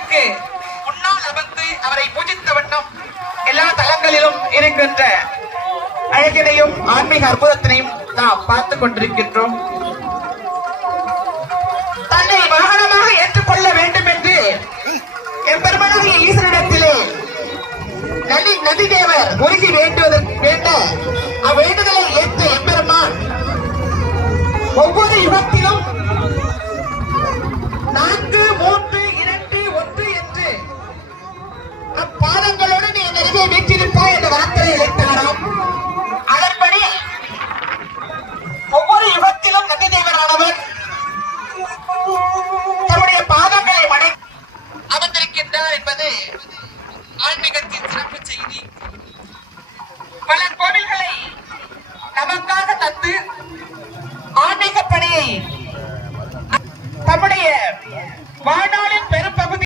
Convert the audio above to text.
சிவலிங்கத்துக்கு முன்னால் அமர்ந்து அவரை பூஜித்த வண்ணம் எல்லா தலங்களிலும் இருக்கின்ற அழகினையும் ஆன்மீக அற்புதத்தினையும் நாம் பார்த்துக் கொண்டிருக்கின்றோம். தன்னை வாகனமாக ஏற்றுக்கொள்ள வேண்டும் என்று எம்பெருமானாகிய ஈஸ்வரனிடத்திலே நதிதேவர் உருகி வேண்ட அவ்வேண்டுதலை ஏற்ற எம்பெருமான் ஒவ்வொரு யுகத்தில்